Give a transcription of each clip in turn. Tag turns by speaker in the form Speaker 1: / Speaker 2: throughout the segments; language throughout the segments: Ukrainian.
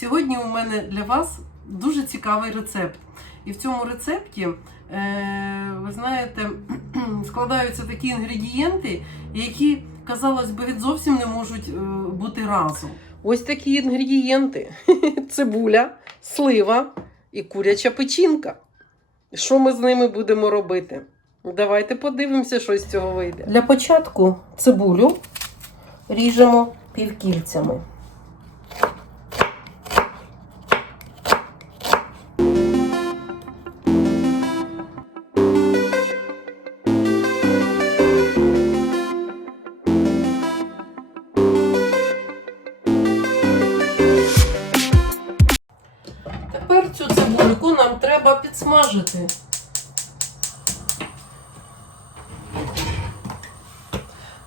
Speaker 1: Сьогодні у мене для вас дуже цікавий рецепт. І в цьому рецепті, е, ви знаєте, складаються такі інгредієнти, які, казалось би, зовсім не можуть е, бути разом. Ось такі інгредієнти: цибуля, слива і куряча печінка. Що ми з ними будемо робити? Давайте подивимося, що з цього вийде. Для початку цибулю ріжемо півкільцями. Треба підсмажити.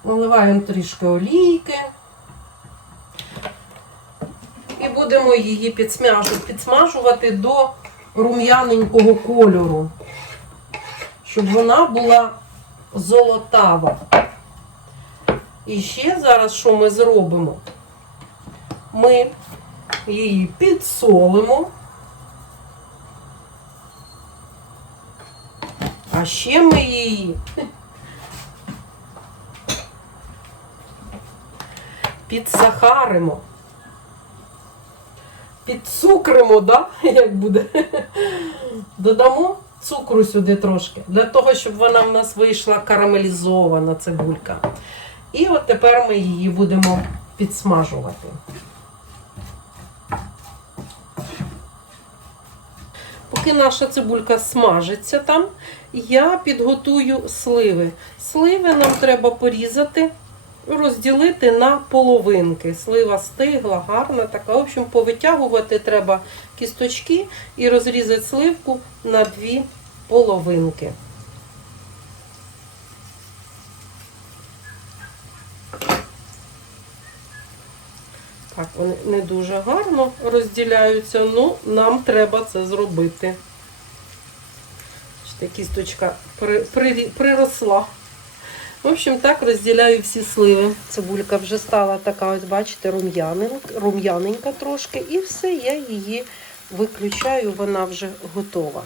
Speaker 1: Наливаємо трішки олійки. І будемо її підсмажувати, до рум'яненького кольору, щоб вона була золотава. І ще зараз що ми зробимо? Ми її підсолимо. А ще ми її підсахаримо. Підцукримо, да? Як буде? Додамо цукру сюди трошки, для того, щоб вона в нас вийшла карамелізована цибулька. І от тепер ми її будемо підсмажувати. Поки наша цибулька смажиться там, я підготую сливи. Сливи нам треба порізати, розділити на половинки. Слива стигла, гарна така. В общем, повитягувати треба кісточки і розрізати сливку на дві половинки. Так, вони не дуже гарно розділяються, ну нам треба це зробити. Бачите, кісточка при, при, приросла. В общем, так розділяю всі сливи. Цибулька вже стала така, ось, бачите, рум'яненька трошки. І все, я її виключаю, вона вже готова.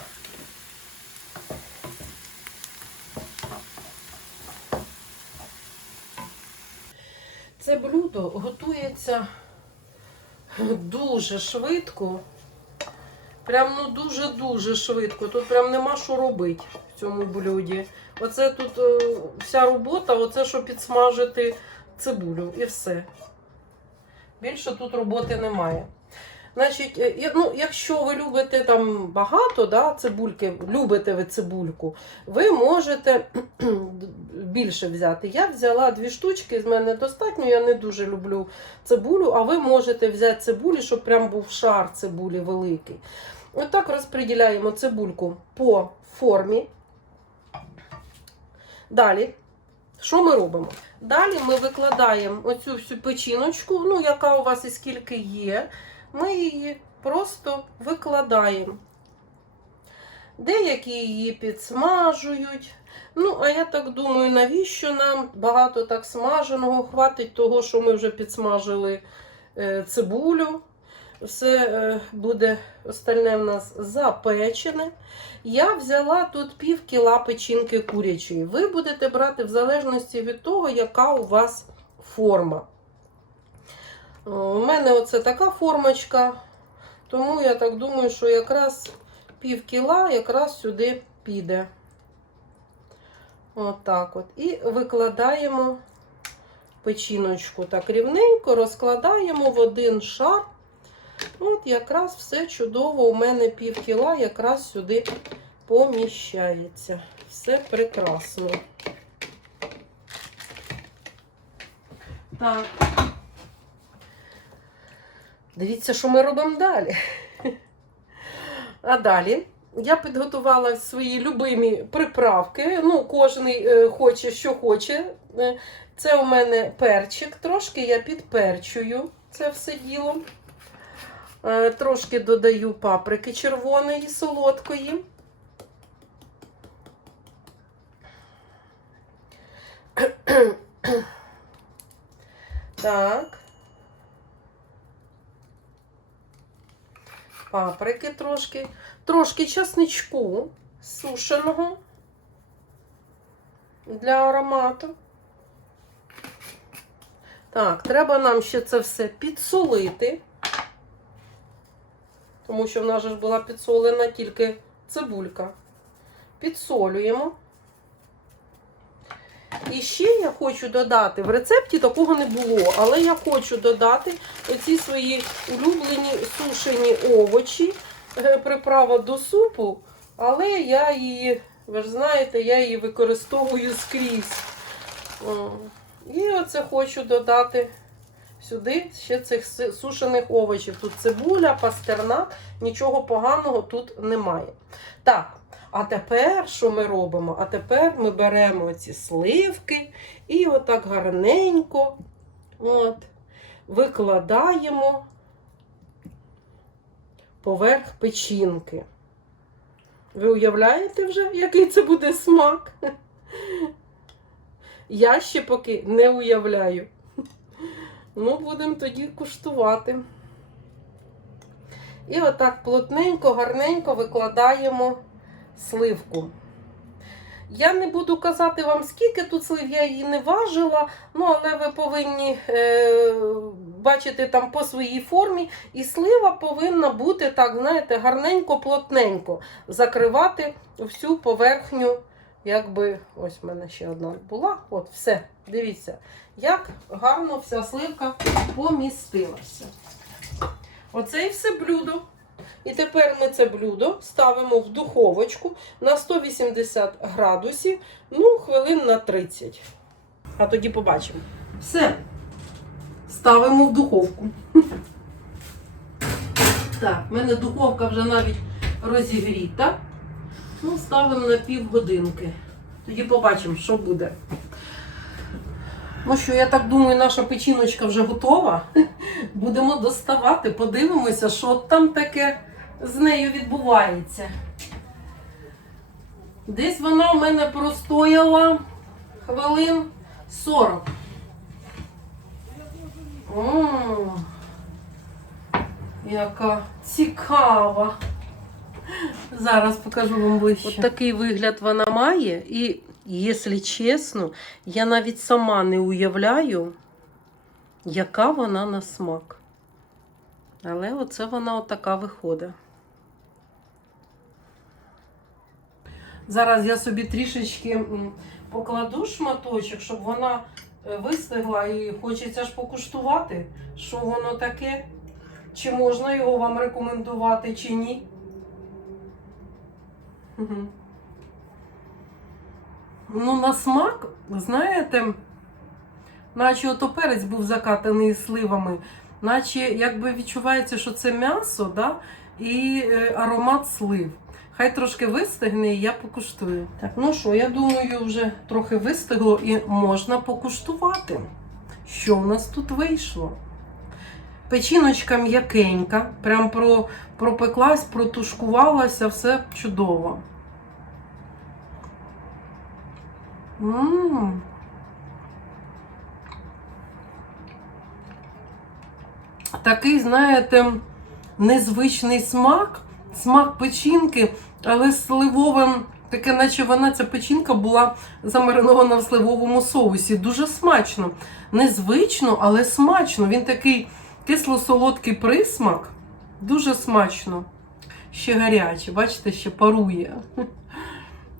Speaker 1: Це блюдо готується дуже швидко. Прям ну дуже-дуже швидко. Тут прям нема що робити в цьому блюді. Оце тут е, вся робота, оце що підсмажити цибулю і все. Більше тут роботи немає. Значить, е, ну, якщо ви любите там багато да, цибульки, любите ви цибульку, ви можете більше взяти. Я взяла дві штучки, з мене достатньо, я не дуже люблю цибулю, а ви можете взяти цибулі, щоб прям був шар цибулі великий. Отак розподіляємо цибульку по формі. Далі, що ми робимо? Далі ми викладаємо оцю всю печіночку, ну, яка у вас і скільки є. Ми її просто викладаємо. Деякі її підсмажують. Ну, а я так думаю, навіщо нам багато так смаженого? Хватить того, що ми вже підсмажили е, цибулю. Все е, буде остальне в нас запечене. Я взяла тут пів кіла печінки курячої. Ви будете брати в залежності від того, яка у вас форма. У мене оце така формочка, тому я так думаю, що якраз пів кіла якраз сюди піде. Отак от. І викладаємо печіночку так рівненько, розкладаємо в один шар. От якраз все чудово. У мене пів кіла якраз сюди поміщається. Все прекрасно. Так. Дивіться, що ми робимо далі. А далі я підготувала свої любимі приправки. Ну, кожен е, хоче, що хоче. Е, Це у мене перчик. Трошки я підперчую це все діло. Е, Трошки додаю паприки червоної, солодкої. Так. паприки трошки, трошки часничку сушеного для аромату. Так, треба нам ще це все підсолити, тому що в нас ж була підсолена тільки цибулька. Підсолюємо. І ще я хочу додати, в рецепті такого не було, але я хочу додати оці свої улюблені сушені овочі, е, приправа до супу, але я її, ви ж знаєте, я її використовую скрізь. І оце хочу додати сюди ще цих сушених овочів. Тут цибуля, пастернак, нічого поганого тут немає. Так, а тепер що ми робимо? А тепер ми беремо ці сливки і отак гарненько от, викладаємо поверх печінки. Ви уявляєте вже, який це буде смак? Я ще поки не уявляю. Ну, будемо тоді куштувати. І отак плотненько, гарненько викладаємо сливку. Я не буду казати вам, скільки тут слив, я її не важила, ну, але ви повинні е, бачити там по своїй формі. І слива повинна бути, так, знаєте, гарненько, плотненько закривати всю поверхню. Якби ось в мене ще одна була. От, все. Дивіться, як гарно вся сливка помістилася. Оце і все блюдо. І тепер ми це блюдо ставимо в духовочку на 180 градусів, ну, хвилин на 30. А тоді побачимо. Все. Ставимо в духовку. Так, в мене духовка вже навіть розігріта. Ну, ставимо на півгодинки. Тоді побачимо, що буде. Ну що, я так думаю, наша печіночка вже готова. Будемо доставати, подивимося, що там таке з нею відбувається. Десь вона в мене простояла хвилин 40. О, яка цікава. Зараз покажу вам ближче. От такий вигляд вона має, і, якщо чесно, я навіть сама не уявляю, яка вона на смак. Але оце вона отака виходить. Зараз я собі трішечки покладу шматочок, щоб вона е, вистигла і хочеться ж покуштувати, що воно таке, чи можна його вам рекомендувати, чи ні. Мгм. Ну, на смак, знаєте, наче ото перець був закатаний сливами, наче якби відчувається, що це м'ясо, да? і е, аромат слив. Хай трошки вистигне, і я покуштую. Так, ну що, я думаю, вже трохи вистигло і можна покуштувати. Що в нас тут вийшло? Печіночка м'якенька, прям про, пропеклась, протушкувалася, все чудово. Ммм. Такий, знаєте, незвичний смак, смак печінки, але сливовим, таке, наче вона ця печінка була замаринована в сливовому соусі. Дуже смачно. Незвично, але смачно. Він такий кисло-солодкий присмак. Дуже смачно. Ще гаряче, бачите, ще парує.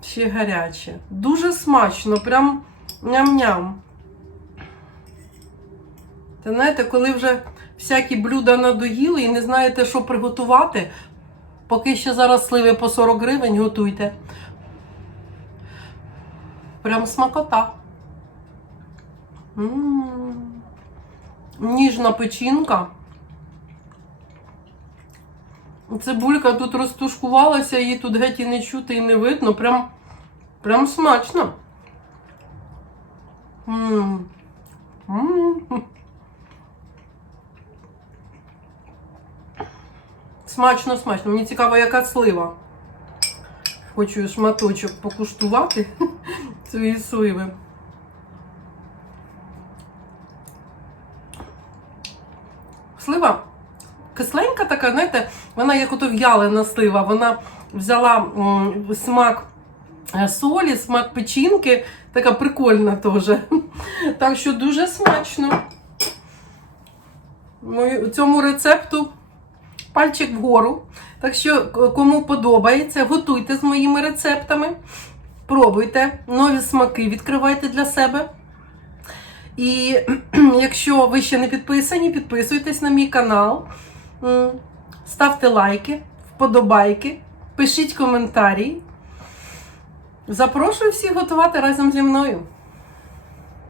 Speaker 1: Ще гаряче. Дуже смачно, прям ням-ням. Та знаєте, коли вже всякі блюда надоїли і не знаєте, що приготувати, поки ще зараз сливи по 40 гривень готуйте. Прям смакота. М-м-м. Ніжна печінка. Цибулька тут розтушкувалася, її тут геть і не чути і не видно. Прям, прям смачно. М. М. Смачно, смачно. Мені цікаво, яка слива. Хочу шматочок покуштувати цієї сливи. Слива така, знаєте, вона як ото в'ялена слива. Вона взяла смак е, солі, смак печінки, така прикольна теж. Так що дуже смачно. Мою- Цьому рецепту пальчик вгору. Так що, кому подобається, готуйте з моїми рецептами. Пробуйте нові смаки, відкривайте для себе. І якщо ви ще не підписані, підписуйтесь на мій канал, ставте лайки, вподобайки, пишіть коментарі. Запрошую всіх готувати разом зі мною.